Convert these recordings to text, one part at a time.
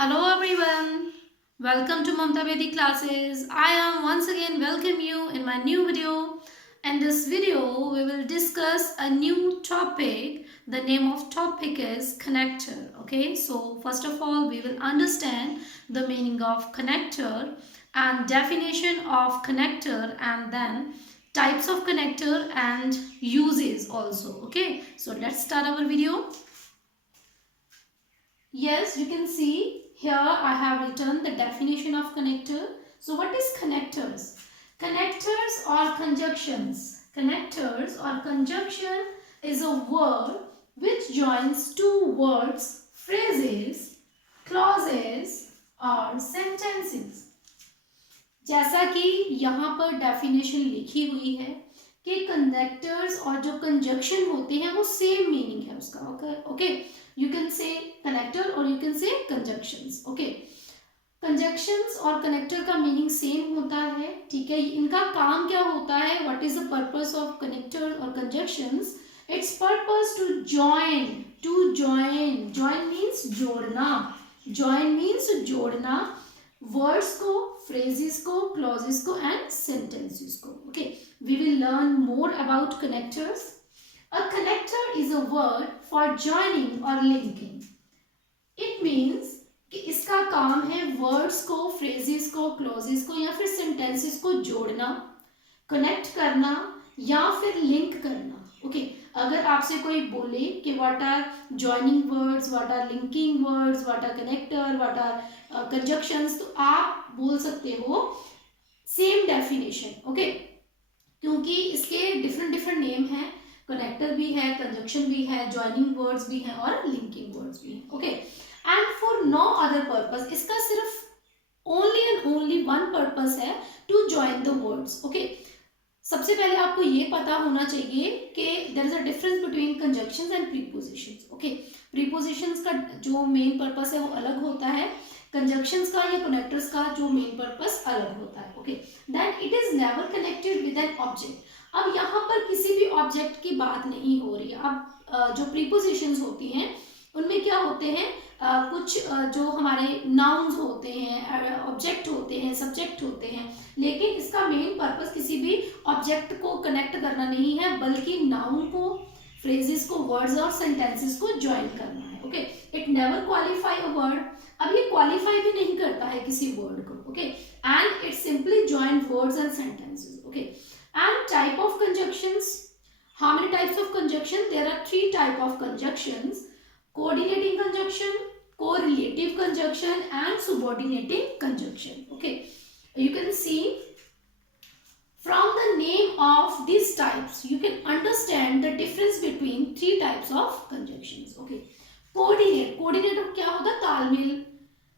Hello everyone, welcome to Mamta Vedic classes. I am once again welcome you in my new video. In this video, we will discuss a new topic. The name of topic is connector. Okay, so first of all, we will understand the meaning of connector and definition of connector and then types of connector and uses also. Okay, so let's start our video. Yes, you can see here I have written the definition of connector. So what is connectors? Connectors or conjunctions. Connectors or conjunction is a word which joins two words, phrases, clauses or sentences. जैसा कि यहाँ पर definition लिखी हुई है कि connectors और जो कंजक्शन होते हैं वो सेम मीनिंग है उसका. Okay you can say connector और you can say conjunctions. Okay conjunctions और कनेक्टर का मीनिंग सेम होता है. ठीक है, इनका काम क्या होता है? What is the purpose of connector और conjunctions? Its purpose to join means जोड़ना. जॉइन मीन्स जोड़ना वर्ड्स को, phrases को, clauses को and sentences को. Okay, we will learn more about connectors. A connector is a word for joining or linking. It means कि इसका काम है words को, phrases को, clauses को या फिर sentences को जोड़ना, connect करना या फिर link करना. Okay, अगर आपसे कोई बोले कि what are joining words, what are linking words, what are connector, what are conjunctions, तो आप बोल सकते हो सेम डेफिनेशन. ओके, क्योंकि इसके डिफरेंट नेम हैं. कनेक्टर भी है, कंजक्शन भी है, जॉइनिंग वर्ड्स भी हैं और लिंकिंग वर्ड्स भी हैं. Okay, and for no other purpose, इसका सिर्फ only and only one purpose है, to join the words. Okay, सबसे पहले आपको ये पता होना चाहिए कि there is a difference between conjunctions and prepositions. Okay, prepositions का जो मेन पर्पस है वो अलग होता है, कंजक्शंस का या कनेक्टर्स का जो मेन पर्पस अलग होता है. Okay, then it is never connected with an object. अब यहाँ पर किसी भी ऑब्जेक्ट की बात नहीं हो रही है. अब जो प्रीपोजिशंस होती हैं उनमें क्या होते हैं, कुछ जो हमारे नाउन्स होते हैं, ऑब्जेक्ट होते हैं, सब्जेक्ट होते हैं, लेकिन इसका मेन पर्पस किसी भी ऑब्जेक्ट को कनेक्ट करना नहीं है, बल्कि नाउन को, फ्रेजेस को, वर्ड्स और सेंटेंसेस को ज्वाइन करना है. Okay, it never qualify a word. अब ये क्वालिफाई भी नहीं करता है किसी वर्ड को. Okay, and it simply join words and sentences. Okay, and type of conjunctions. How many types of conjunction? There are 3 type of conjunctions: coordinating conjunction, correlative conjunction and subordinating conjunction. Okay, you can see from the name of these types you can understand the difference between 3 types of conjunctions. Okay, coordinate क्या होगा? तालमेल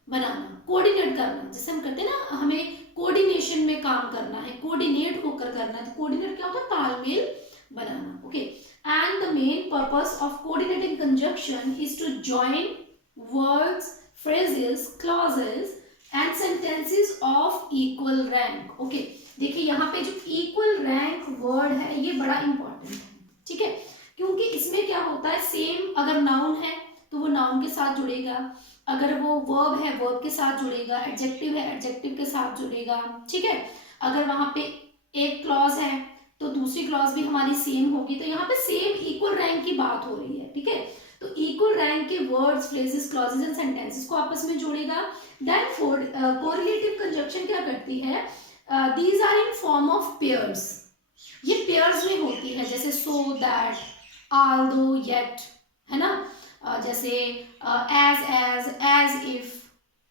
बनाना, coordinate करना. जैसे हम कहते हैं ना, हमें कोऑर्डिनेशन में काम करना है, कोऑर्डिनेट होकर करना है, तो कोऑर्डिनेट क्या होता है? तालमेल बनाना. Okay, and the main purpose of coordinating conjunction is to join words, phrases, clauses and sentences of equal rank. Okay, देखिए यहाँ पे जो equal rank word है ये बड़ा important है. ठीक है, क्योंकि इसमें क्या होता है, सेम अगर नाउन है तो वो नाउन के साथ जुड़ेगा, अगर वो वर्ब है वर्ब के साथ जुड़ेगा, एडजेक्टिव है एडजेक्टिव के साथ जुड़ेगा. ठीक है, अगर वहां पे एक क्लॉज है तो दूसरी क्लॉज भी हमारी सेम होगी. तो यहाँ पे सेम इक्वल रैंक की बात हो रही है. ठीक है, तो इक्वल रैंक के words, phrases, clauses and sentences को आपस में जोड़ेगा. देन कोरिलेटिव कंजक्शन क्या करती है? These are in form of pairs. ये पेयर्स में होती है, जैसे सो, दैट, आल्दो, येट, है ना, जैसे एज इफ.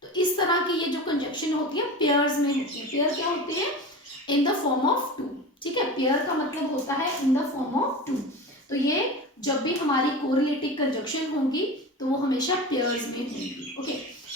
तो इस तरह की ये जो कंजक्शन होती है पेयर्स में होती है. पेयर क्या होती है? In the form of two. ठीक है, पेयर का मतलब होता है in the form of two. तो ये जब भी हमारी कोरिलेटिव कंजक्शन होंगी तो वो हमेशा पेयर्स में होंगी. Okay,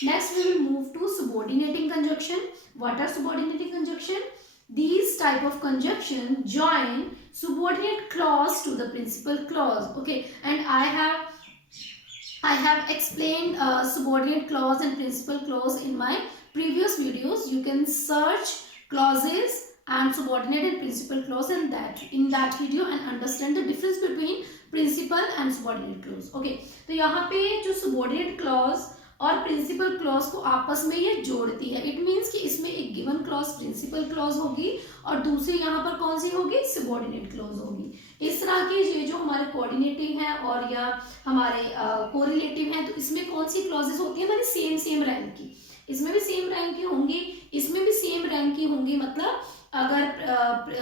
next we will move to subordinating conjunction. What are subordinating conjunction? These type of conjunction join subordinate clause to the principal clause. Okay, and I have explained subordinate clause and principal clause in my previous videos. You can search clauses and subordinate and principal clause in that video and understand the difference between principal and subordinate clause. Okay, तो यहाँ पे जो subordinate clause और principal clause को आपस में ये जोड़ती है। इट मीन्स कि इसमें एक गिवन क्लॉज प्रिंसिपल क्लॉज होगी और दूसरी यहाँ पर कौन सी होगी, सबऑर्डिनेट क्लॉज होगी। इस तरह के ये जो हमारे कोऑर्डिनेटिंग है और या हमारे कोरिलेटिव है, तो इसमें कौन सी क्लॉजेस होती है, हमारी सेम सेम रैंक की। इसमें भी सेम रैंक की होंगी, इसमें भी सेम रैंक की होंगी। मतलब अगर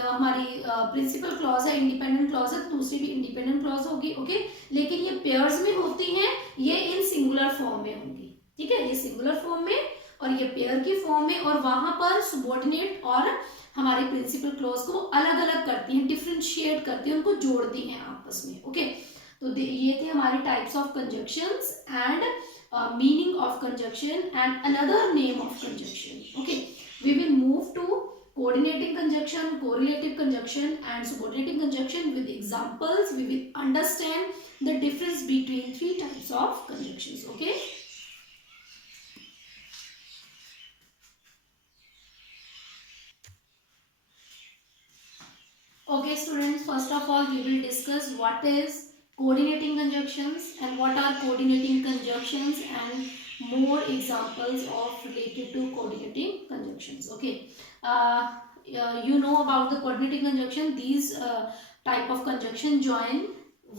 हमारी प्रिंसिपल क्लॉज है, इंडिपेंडेंट क्लॉज है, तो दूसरी भी इंडिपेंडेंट क्लॉज होगी। ओके, लेकिन ये पेयर्स में होती हैं, ये इन सिंगुलर फॉर्म में होंगी। ठीक है, ये सिंगुलर फॉर्म में और ये पेयर की फॉर्म में, और वहां पर सबऑर्डिनेट और हमारे प्रिंसिपल क्लॉज को अलग अलग करती हैं, डिफरेंशिएट करती हैं, उनको जोड़ती हैं आपस में। ओके, तो ये थे हमारे types of conjunctions and meaning of conjunction and another name of conjunction. Okay, we will move to coordinating conjunction, correlative conjunction and subordinating conjunction. With examples we will understand the difference between three types of conjunctions. Okay, okay students, first of all we will discuss what is coordinating conjunctions and what are coordinating conjunctions and more examples of related to coordinating conjunctions. Okay, you know about the coordinating conjunction. These type of conjunction join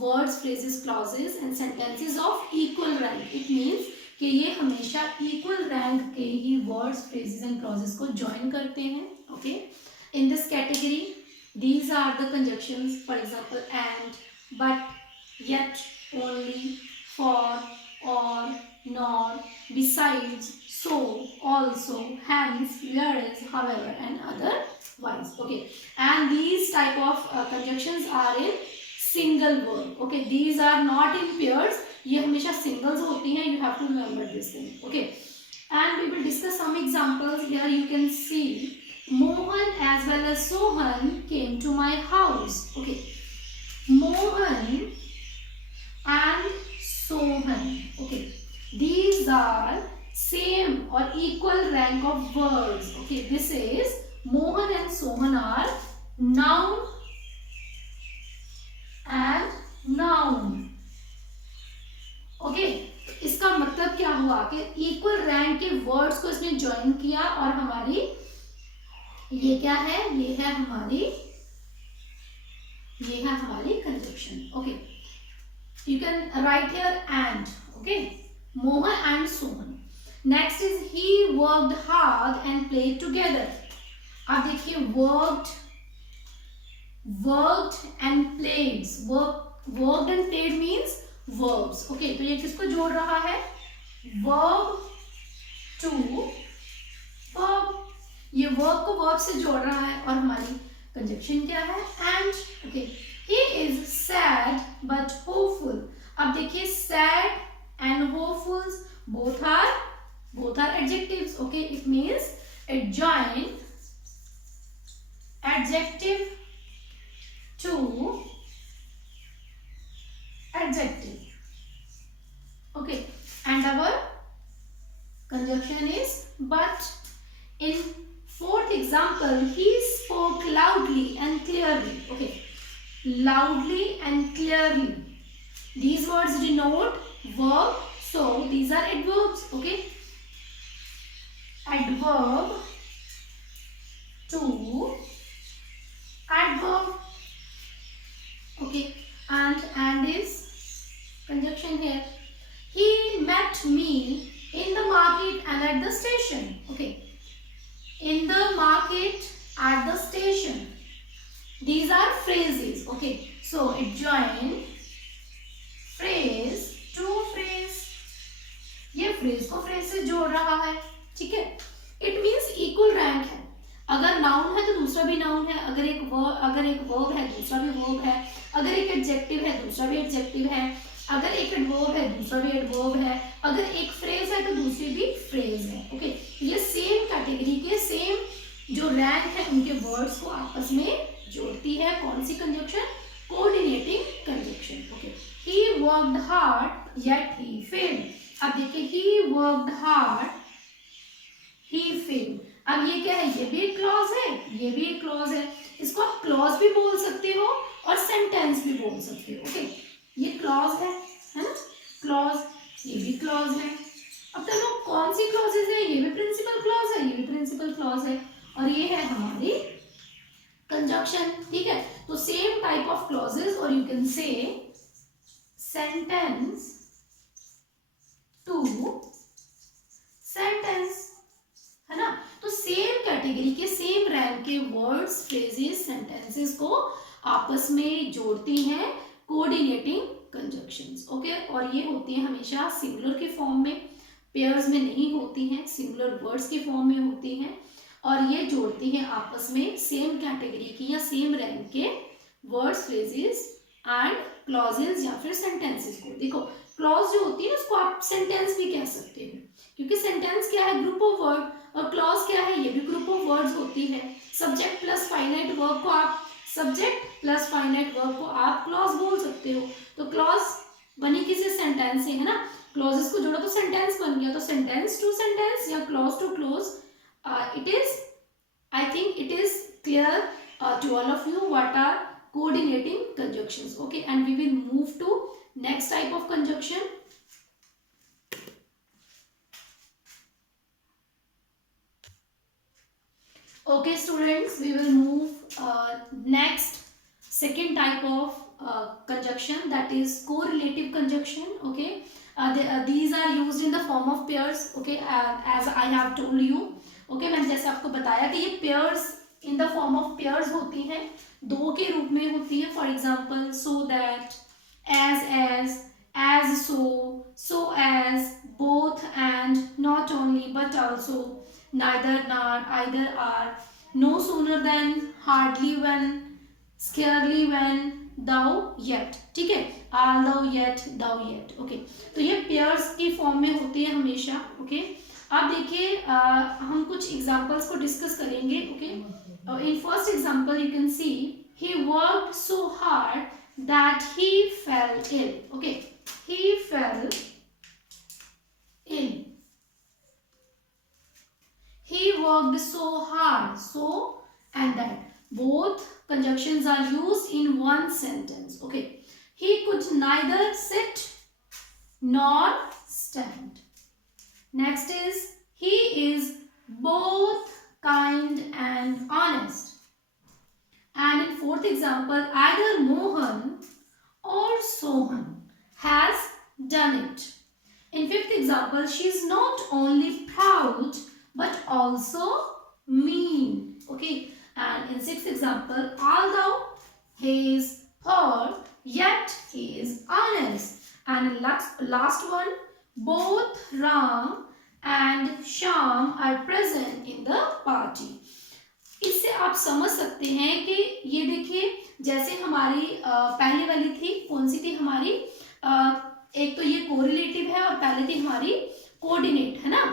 words, phrases, clauses and sentences of equal rank. It means कि ये हमेशा equal rank के ही words, phrases and clauses को join करते हैं. Okay, in this category these are the conjunctions, for example and, but, yet, only, for, or, nor, besides, so, also, hence, whereas, however and otherwise. Okay, and these type of conjunctions are in single word. Okay, these are not in pairs, ये हमेशा singles होती हैं. You have to remember this thing. Okay, and we will discuss some examples. Here you can see Mohan as well as Sohan came to my house. Okay, Mohan and Sohan. Okay, these are same or equal rank of words. Okay, this is Mohan and Sohan are noun and noun. Okay, इसका मतलब क्या हुआ कि equal rank के words को इसने join किया और हमारी ये क्या है, ये है हमारी conjunction. Okay, you can write here and. Okay, Mohan and Sohan. Next is he worked hard and played together. अब देखिए worked and played. Worked and played means verbs. Okay, तो ये किसको जोड़ रहा है, verb to verb. ये verb को verb से जोड़ रहा है और हमारी कंजक्शन क्या है, and. Okay, he is sad but hopeful. अब देखिए sad and hopeful both are adjectives. Okay, it means it join adjective to adjective. Okay, and our conjunction is but. In fourth example, he spoke loudly and clearly. Okay, loudly and clearly. These words denote verb, so these are adverbs. Okay, adverb to adverb. Okay, and is conjunction here. He met me in the market and at the station. Okay, in the market, at the station. These are phrases. Okay, so it join phrase to phrase. ये phrase को phrase से जोड़ रहा है. ठीक है, it means equal rank है. अगर noun है तो दूसरा भी noun है, अगर एक verb है दूसरा भी verb है, अगर एक adjective है दूसरा भी adjective है, अगर एक adverb है दूसरा भी adverb है, अगर एक phrase है तो दूसरी भी phrase है. ओके, ये सेम कैटेगरी के सेम जो रैंक है उनके वर्ड्स को आपस में जोड़ती है. कौन सी conjunction, coordinating conjunction. Okay, he worked hard yet he failed. अब देखिए he worked hard, he failed. अब ये क्या है, ये भी एक क्लॉज है, ये भी एक क्लॉज है. इसको आप क्लॉज भी बोल सकते हो और सेंटेंस भी बोल सकते हो. ओके, ये क्लॉज है ना, क्लॉज, ये भी क्लॉज है. अब चलो कौन सी क्लॉजेज है, ये भी प्रिंसिपल क्लॉज है, ये भी प्रिंसिपल क्लॉज है, और ये है हमारी कंजक्शन, ठीक है। तो सेम टाइप ऑफ क्लॉजेज, और you can say sentence to sentence, है ना। तो सेम कैटेगरी के सेम रैंक के वर्ड्स, फ्रेजेस, सेंटेंसेस को आपस में जोड़ती हैं कोऑर्डिनेटिंग कंजक्शंस, ओके। और ये होती है हमेशा सिंगुलर के फॉर्म में, पेयर्स में नहीं होती हैं, सिंगुलर वर्ड्स के फॉर्म में होती हैं, और ये जोड़ती हैं आपस में सेम कैटेगरी की या सेम रैंक के वर्ड्स, फ्रेजेस एंड क्लॉजेस या फिर सेंटेंसेस को। देखो क्लॉज जो होती है ना उसको आप सेंटेंस भी कह सकते हो, क्योंकि सेंटेंस क्या है, ग्रुप ऑफ वर्ड, और क्लॉज क्या है, ये भी ग्रुप ऑफ वर्ड्स होती है। सब्जेक्ट प्लस फाइनाइट वर्ब को आप सब्जेक्ट प्लस फाइनाइट वर्ब को आप क्लॉज बोल सकते हो। तो क्लॉज बनी किसी सेंटेंस से, है ना, क्लॉजेस को जोड़ो तो सेंटेंस बन गया। तो सेंटेंस टू सेंटेंस या clause two clause, it is, I think it is clear to all of you what are coordinating conjunctions, okay, and we will move to next type of conjunction. Okay students, we will move next second type of conjunction, that is correlative conjunction, okay. These are used in the form of pairs, okay, as I have told you, okay। मैंने जैसे आपको बताया कि ये pairs in the form of pairs होती हैं, दो के रूप में होती है। For example so that, as so as, both and, not only but also, neither nor, either or, no sooner than, hardly when, scarcely when, though yet, ठीक है, although yet, though yet, okay. तो ये pairs की form में होती है हमेशा, okay. अब देखिए हम कुछ एग्जांपल्स को डिस्कस करेंगे, okay. In first example you can see he worked so hard that he fell ill, okay, he fell ill, he worked so hard, so and that, both conjunctions are used in one sentence, okay। He could neither sit nor stand. Next is he is both kind and honest. And in fourth example, either Mohan or Sohan has done it. In fifth example, she is not only proud but also mean, okay। And in sixth example, although he is poor yet he is honest. And in last one, both Ram and Sham are present in the party. इससे आप समझ सकते हैं कि ये देखिए जैसे हमारी पहले वाली थी, कौन सी थी हमारी, एक तो ये कोरिलेटिव है और पहले थी हमारी कोऑर्डिनेट, है ना।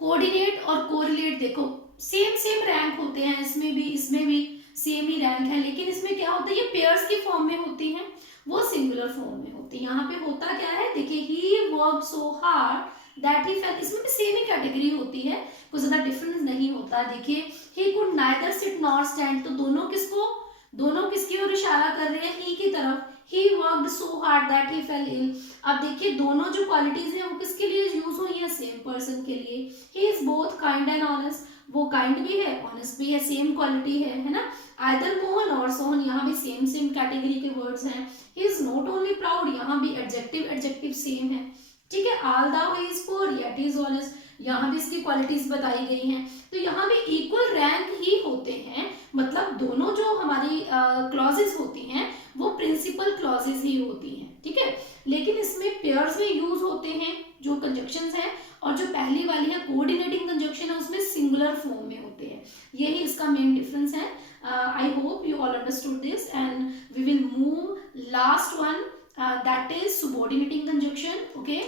कोऑर्डिनेट और कोरिलेट देखो सेम रैंक होते हैं, इसमें भी सेम ही रैंक है, लेकिन इसमें क्या होता है, ये पेयर्स की फॉर्म में होती हैं, वो सिंगुलर फॉर्म में होती है। यहाँ पे होता क्या है, देखिए ही worked so hard that he fail, इसमें भी सेम ही कैटेगरी होती है, कुछ ज्यादा डिफरेंस नहीं होता। देखिए he could neither sit nor stand, तो दोनों किसकी ओर इशारा कर रहे हैं, ही की तरफ। He worked so hard that he fell ill, अब देखिए दोनों जो क्वालिटीज हैं वो किसके लिए यूज हुई है, सेम पर्सन के लिए। He is both kind and honest, वो काइंड भी है, ऑनेस्ट भी है, सेम क्वालिटी है ना। आइदर मोहन और सोहन, यहाँ भी सेम कैटेगरी के वर्ड्स हैं। He is not only proud, यहाँ भी एडजेक्टिव सेम है, ठीक है। Although he is poor yet he is honest, यहाँ भी इसकी क्वालिटीज बताई गई हैं। तो यहाँ भी इक्वल रैंक ही होते हैं, मतलब दोनों जो हमारी क्लॉजेस होती हैं वो प्रिंसिपल क्लॉजेस ही होती हैं, ठीक है। लेकिन इसमें पेयर्स में यूज होते हैं जो कंजक्शंस हैं, और जो पहली वाली है कोऑर्डिनेटिंग कंजक्शन है उसमें सिंगुलर फॉर्म में होते हैं, यही इसका मेन डिफरेंस है। I hope you all understood this and we will move last one, that is subordinating conjunction, okay.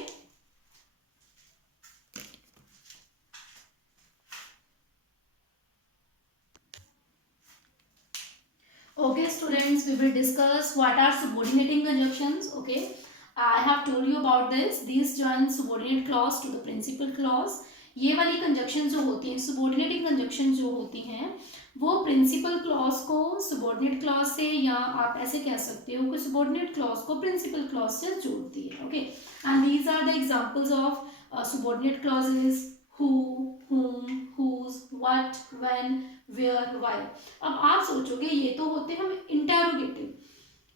Okay students, we will discuss what are subordinating conjunctions, okay। I have told you about this, these join subordinate clause to the principal clause। ये वाली conjunction जो होती हैं, subordinating conjunction जो होती हैं, वो principal clause को सबॉर्डिनेट क्लॉज से, या आप ऐसे कह सकते हो कि सबॉर्डिनेट क्लॉज को प्रिंसिपल क्लॉज से जोड़ती है, okay. And these are the examples of subordinate clauses who, whom, whose, what, when, where, why. अब आप सोचोगे ये तो होते हैं हम interrogative.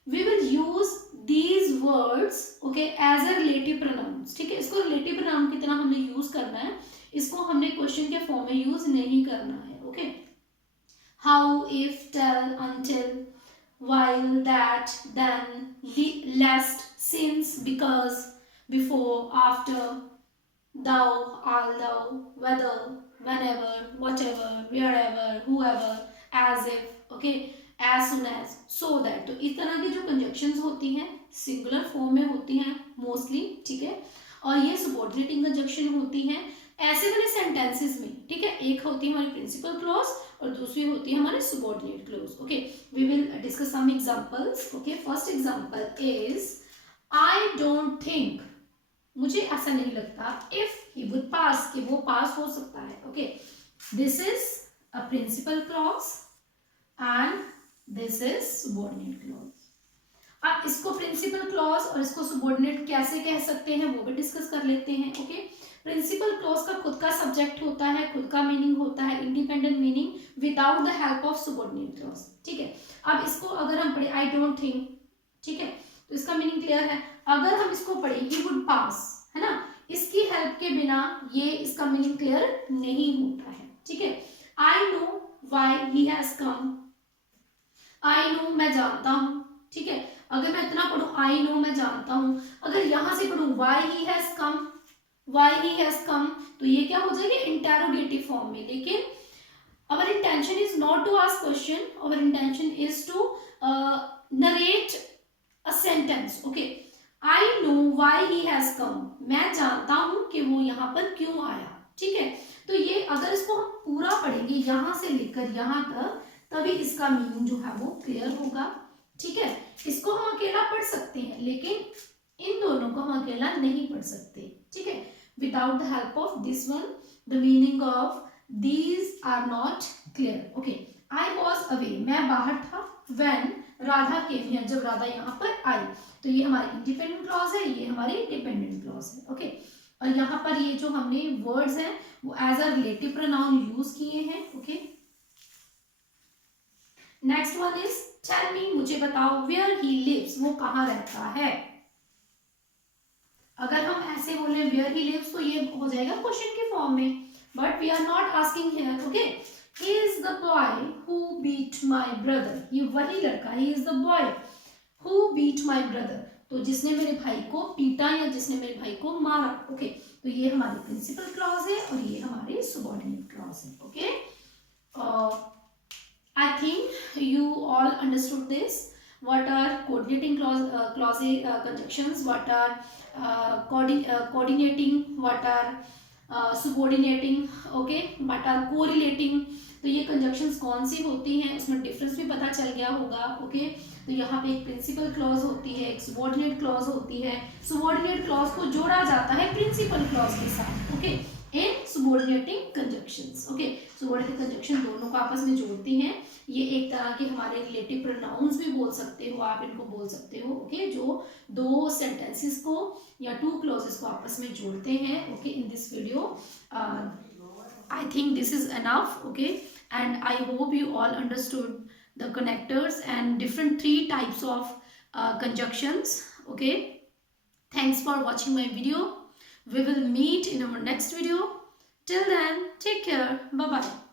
We will use these words okay as a relative pronouns. ठीक है, इसको relative pronoun की तरह हमने use करना है, इसको हमने क्वेश्चन के फॉर्म में यूज नहीं करना है. Okay, how, if, tell, until, while, that, then, lest, since, because, before, after, thou, although, whether, whenever, whatever, wherever, whoever, as if, okay, as soon as, so that. तो इस तरह की जो कंजक्शंस होती हैं सिंगुलर फॉर्म में होती हैं मोस्टली. ठीक है, और ये सबऑर्डिनेटिंग कंजक्शन होती हैं ऐसे वाले सेंटेंसेस में. ठीक है, एक होती है हमारी प्रिंसिपल क्लॉज और दूसरी होती है हमारी subordinate clause. Okay, we will discuss some examples. Okay, first example is I don't think, मुझे ऐसा नहीं लगता, इफ ही वुड पास, कि वो पास हो सकता है. Okay, this is a principal clause and this is subordinate clause. अब इसको प्रिंसिपल क्लॉज और इसको सबऑर्डिनेट कैसे कह सकते हैं वो भी डिस्कस कर लेते हैं. ओके, प्रिंसिपल क्लॉज का खुद का सब्जेक्ट होता है, खुद का मीनिंग होता है, independent meaning without the help of subordinate clause. ठीक है, अब इसको अगर हम पढ़े आई डोंट थिंक, ठीक है, तो इसका मीनिंग क्लियर है. अगर हम इसको पढ़े ही वुड पास, है ना, इसकी हेल्प के बिना ये इसका मीनिंग क्लियर नहीं होता है. ठीक है, आई know why he has come, I know मैं जानता हूं. ठीक है, अगर मैं इतना पढ़ूं आई नो मैं जानता हूं, अगर यहां से पढ़ूं why he has come, why he has come, तो ये क्या हो जाएगी इंटेरोगेटिव फॉर्म में. लेकिन our intention is not to ask question, our intention is to narrate a sentence. Okay, I know why he has come, मैं जानता हूं कि वो यहाँ पर क्यों आया. ठीक है, तो ये अगर इसको हम पूरा पढ़ेंगे यहां से लेकर यहां तक, तभी इसका मीनिंग जो है वो क्लियर होगा. ठीक है, इसको हम अकेला पढ़ सकते हैं लेकिन इन दोनों को हम अकेला नहीं पढ़ सकते. ठीक है, without the help of this one the meaning of these are not clear. Okay, I was away, मैं बाहर था, व्हेन राधा केम हियर, जब राधा यहाँ पर आई. तो ये हमारी इंडिपेंडेंट क्लॉज है, ये हमारी डिपेंडेंट क्लॉज है. ओके, और यहाँ पर ये जो हमने वर्ड्स हैं वो as a relative pronoun use किए हैं. Okay, next one is tell me, मुझे बताओ, वेयर ही लिव्स, वो कहाँ रहता है. अगर हम ऐसे बोले वेयर ही लिव्स तो ये हो जाएगा क्वेश्चन के फॉर्म में, but we are not asking here. Okay, he is the boy who beat my brother, ये वही लड़का, he is the boy who beat my brother, तो जिसने मेरे भाई को पीटा या जिसने मेरे भाई को मारा. ओके, तो ये हमारी प्रिंसिपल क्लॉज है और ये हमारी सबऑर्डिनेट क्लॉज है. Okay, I think you all understood this. What are coordinating clauses, conjunctions? What are coordinating? What are subordinating? Okay, what are correlating? तो ये कंजक्शंस कौन सी होती हैं, उसमें डिफरेंस भी पता चल गया होगा. ओके, तो यहाँ पे एक प्रिंसिपल क्लॉज होती है, एक सबऑर्डिनेट क्लॉज होती है. सबऑर्डिनेट क्लॉज को जोड़ा जाता है प्रिंसिपल क्लॉज के साथ. Okay, in subordinating conjunctions. Okay, subordinate conjunction दोनों को आपस में जोड़ती हैं. ये एक तरह के हमारे रिलेटिव प्रोनाउंस भी बोल सकते हो, आप इनको बोल सकते हो. ओके, जो दो सेंटेंसेस को या टू क्लॉजेस को आपस में जोड़ते हैं. Okay, in this video I think this is enough. Okay, and I hope you all understood the connectors and different three types of conjunctions. Okay, thanks for watching my video. We will meet in our next video. Till then, take care. Bye bye.